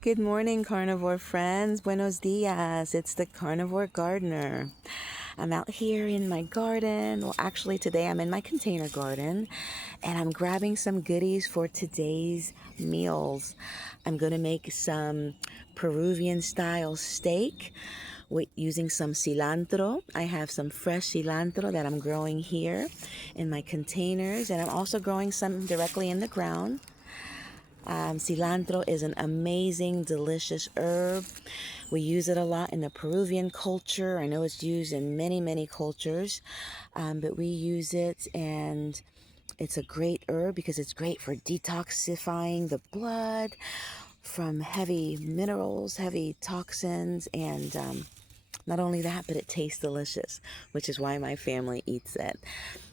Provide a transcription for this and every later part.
Good morning, carnivore friends. Buenos dias. It's the carnivore gardener. I'm out here in my garden. Well, actually, today I'm in my container garden and I'm grabbing some goodies for today's meals. I'm going to make some Peruvian style steak with using some cilantro. I have some fresh cilantro that I'm growing here in my containers, and I'm also growing some directly in the ground. Cilantro is an amazing, delicious herb. We use it a lot in the Peruvian culture. I know it's used in many, many cultures, but we use it, and it's a great herb because it's great for detoxifying the blood from heavy minerals, heavy toxins, and not only that, but it tastes delicious, which is why my family eats it.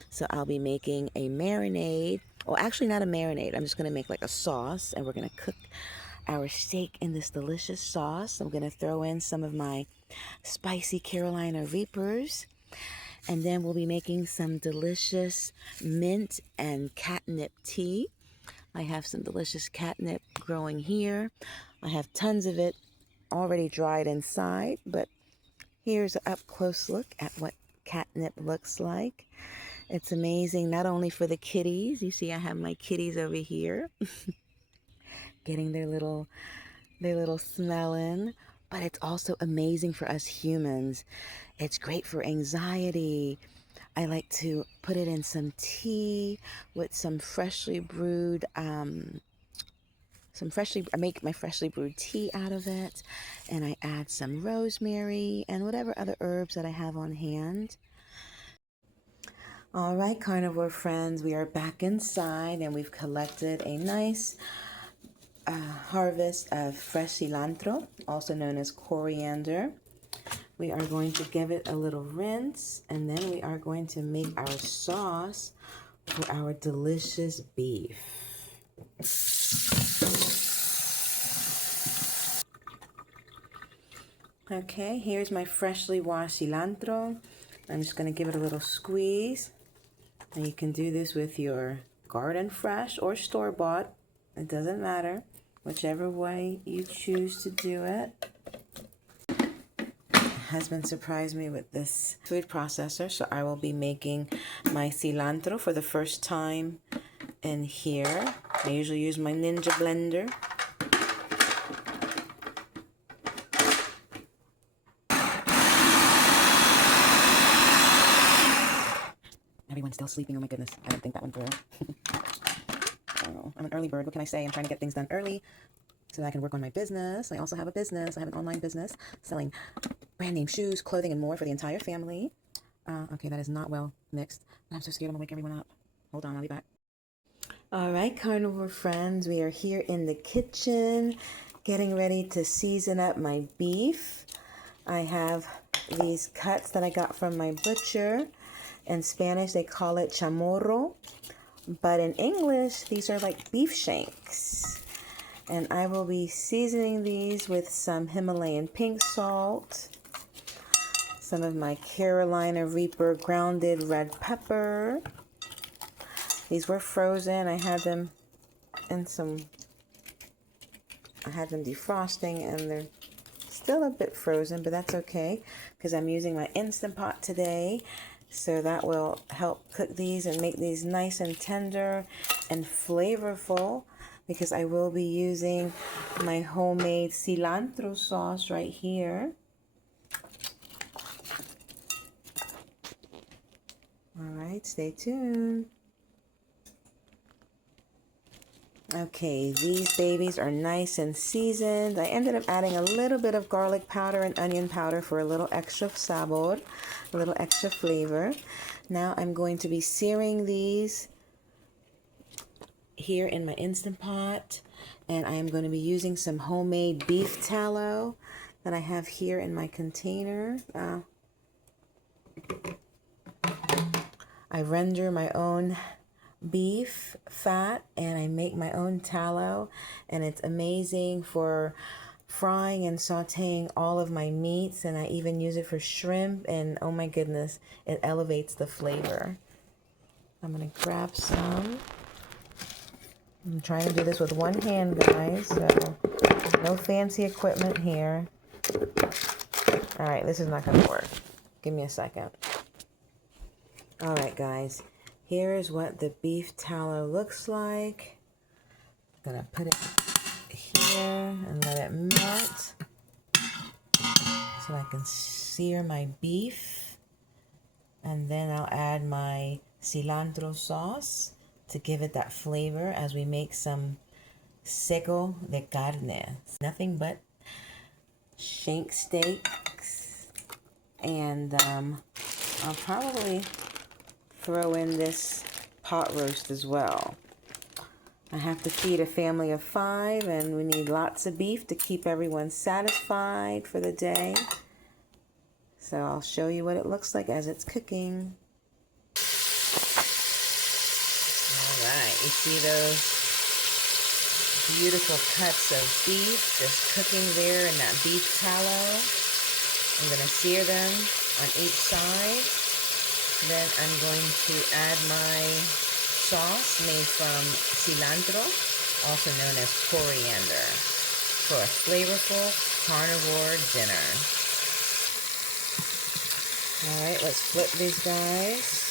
So I'll be making a marinade. Well, actually, not a marinade. I'm just going to make like a sauce, and we're going to cook our steak in this delicious sauce. I'm going to throw in some of my spicy Carolina Reapers, and then we'll be making some delicious mint and catnip tea. I have some delicious catnip growing here. I have tons of it already dried inside, but here's an up close look at what catnip looks like. It's amazing, not only for the kitties. You see, I have my kitties over here getting their little smell in, but it's also amazing for us humans. It's great for anxiety. I like to put it in some tea with some freshly brewed I make my freshly brewed tea out of it, and I add some rosemary and whatever other herbs that I have on hand. All right, carnivore friends, we are back inside and we've collected a nice harvest of fresh cilantro, also known as coriander. We are going to give it a little rinse, and then we are going to make our sauce for our delicious beef. Okay, here's my freshly washed cilantro. I'm just going to give it a little squeeze. And you can do this with your garden fresh or store-bought. It doesn't matter, whichever way you choose to do it. My husband surprised me with this food processor, so I will be making my cilantro for the first time in here. I usually use my Ninja blender. Everyone's still sleeping. Oh my goodness. I didn't think that one through. Oh, I'm an early bird. What can I say? I'm trying to get things done early so that I can work on my business. I also have a business. I have an online business selling brand name shoes, clothing, and more for the entire family. Okay, that is not well mixed. I'm so scared I'm gonna wake everyone up. Hold on, I'll be back. All right, carnivore friends, we are here in the kitchen getting ready to season up my beef. I have these cuts that I got from my butcher. In Spanish, they call it chamorro, but in English, these are like beef shanks. And I will be seasoning these with some Himalayan pink salt, some of my Carolina Reaper grounded red pepper. These were frozen. I had them defrosting, and they're still a bit frozen, but that's okay because I'm using my Instant Pot today. So that will help cook these and make these nice and tender and flavorful, because I will be using my homemade cilantro sauce right here. All right, stay tuned. Okay, these babies are nice and seasoned. I ended up adding a little bit of garlic powder and onion powder for a little extra sabor, a little extra flavor. Now I'm going to be searing these here in my Instant Pot, and I am going to be using some homemade beef tallow that I have here in my container. I render my own beef fat and I make my own tallow, and it's amazing for frying and sauteing all of my meats, and I even use it for shrimp, and oh my goodness, it elevates the flavor. I'm gonna grab some. I'm trying to do this with one hand, guys, so no fancy equipment here. All right, this is not going to work. Give me a second. All right, guys, here is what the beef tallow looks like. I'm going to put it here and let it melt so I can sear my beef. And then I'll add my cilantro sauce to give it that flavor as we make some Seco de Carne. Nothing but shank steaks. And I'll probably throw in this pot roast as well. I have to feed a family of 5 and we need lots of beef to keep everyone satisfied for the day. So I'll show you what it looks like as it's cooking. Alright, you see those beautiful cuts of beef just cooking there in that beef tallow. I'm going to sear them on each side. Then I'm going to add my sauce made from cilantro, also known as coriander, for a flavorful carnivore dinner. Alright, let's flip these guys.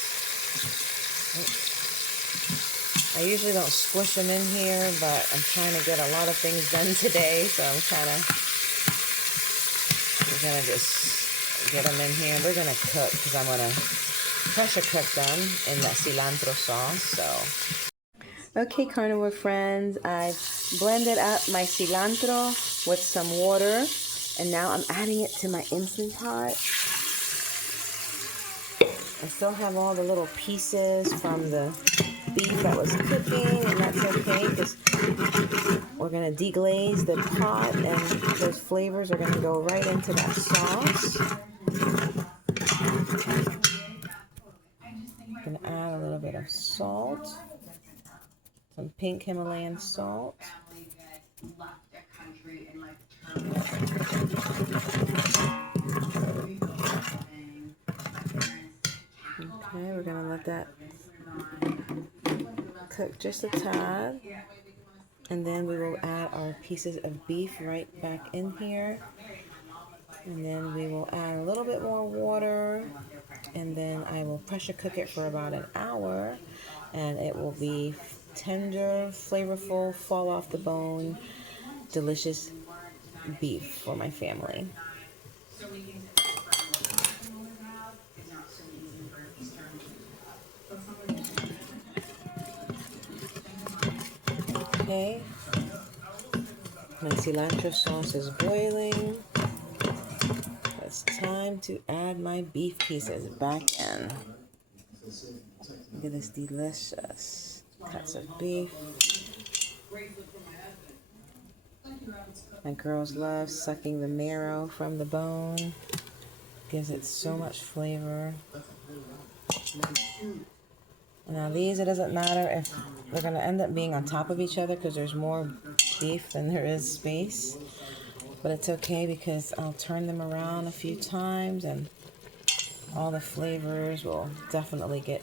I usually don't squish them in here, but I'm trying to get a lot of things done today, so we're gonna just get them in here. We're gonna cook because I'm gonna pressure cook them in that cilantro sauce. So, okay, carnivore friends, I've blended up my cilantro with some water, and now I'm adding it to my Instant Pot. I still have all the little pieces from the beef that was cooking, and that's okay because we're going to deglaze the pot and those flavors are going to go right into that sauce. I'm going to add a little bit of salt, some pink Himalayan salt. Okay, we're going to let that cook just a tad, and then we will add our pieces of beef right back in here, and then we will add a little bit more water, and then I will pressure cook it for about an hour, and it will be tender, flavorful, fall off the bone, delicious beef for my family. Okay, my cilantro sauce is boiling. It's time to add my beef pieces back in. Look at this delicious cuts of beef. My girls love sucking the marrow from the bone. Gives it so much flavor. Now these, it doesn't matter if they're going to end up being on top of each other because there's more beef than there is space. But it's okay because I'll turn them around a few times and all the flavors will definitely get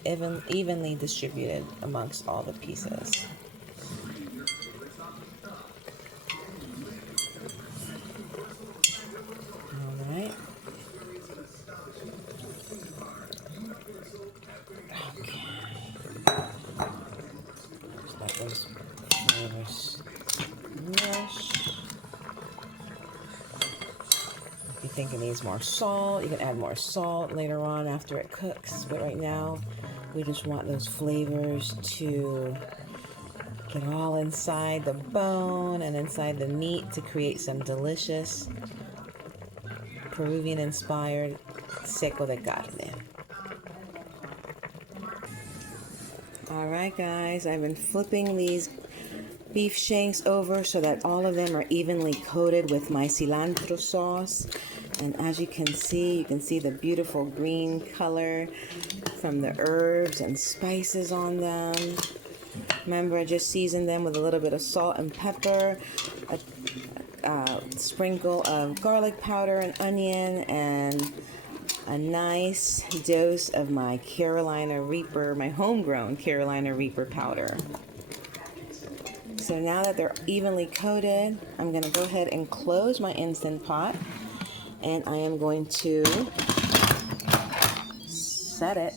evenly distributed amongst all the pieces. Alright. Okay. Just let those flavors mush. If you think it needs more salt, you can add more salt later on after it cooks. But right now, we just want those flavors to get all inside the bone and inside the meat to create some delicious Peruvian inspired Seco de Carne. Alright guys, I've been flipping these beef shanks over so that all of them are evenly coated with my cilantro sauce. And as you can see the beautiful green color from the herbs and spices on them. Remember, I just seasoned them with a little bit of salt and pepper, a sprinkle of garlic powder and onion, and a nice dose of my Carolina Reaper, my homegrown Carolina Reaper powder. So now that they're evenly coated, I'm going to go ahead and close my Instant Pot, and I am going to set it.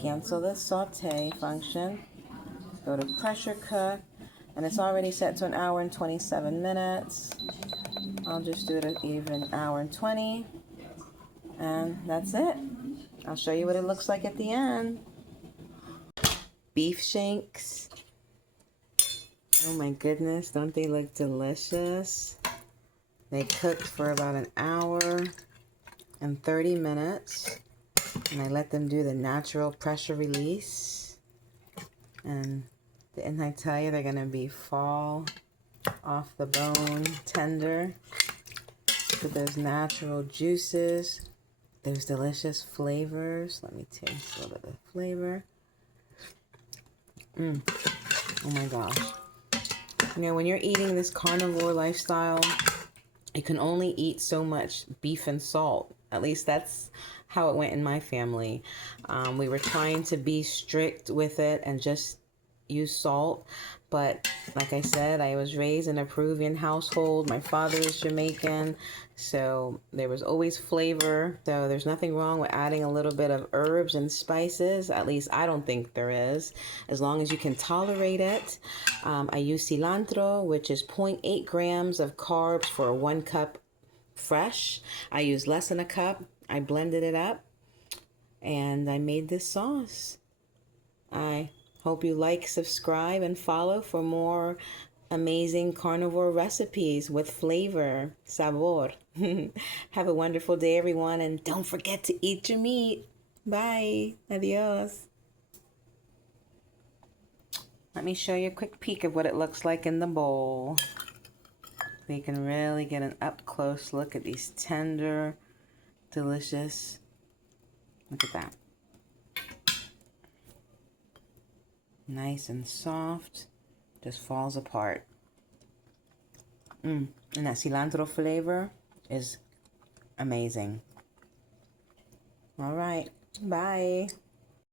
Cancel the saute function. Go to pressure cook, and it's already set to 1 hour and 27 minutes. I'll just do it at even 1 hour and 20, and that's it. I'll show you what it looks like at the end. Beef shanks. Oh my goodness, don't they look delicious? They cooked for about 1 hour and 30 minutes, and I let them do the natural pressure release. And didn't I tell you they're gonna be fall off the bone tender with those natural juices, those delicious flavors. Let me taste a little bit of the flavor. Oh my gosh. You know, when you're eating this carnivore lifestyle, you can only eat so much beef and salt. At least that's how it went in my family. We were trying to be strict with it and just use salt. But like I said, I was raised in a Peruvian household. My father is Jamaican, so there was always flavor. So there's nothing wrong with adding a little bit of herbs and spices. At least I don't think there is, as long as you can tolerate it. I use cilantro, which is 0.8 grams of carbs for 1 cup fresh. I use less than a cup. I blended it up, and I made this sauce. I hope you like, subscribe, and follow for more amazing carnivore recipes with flavor, sabor. Have a wonderful day, everyone, and don't forget to eat your meat. Bye. Adios. Let me show you a quick peek of what it looks like in the bowl, so you can really get an up-close look at these tender, delicious. Look at that. Nice and soft, just falls apart. And that cilantro flavor is amazing. All right, bye.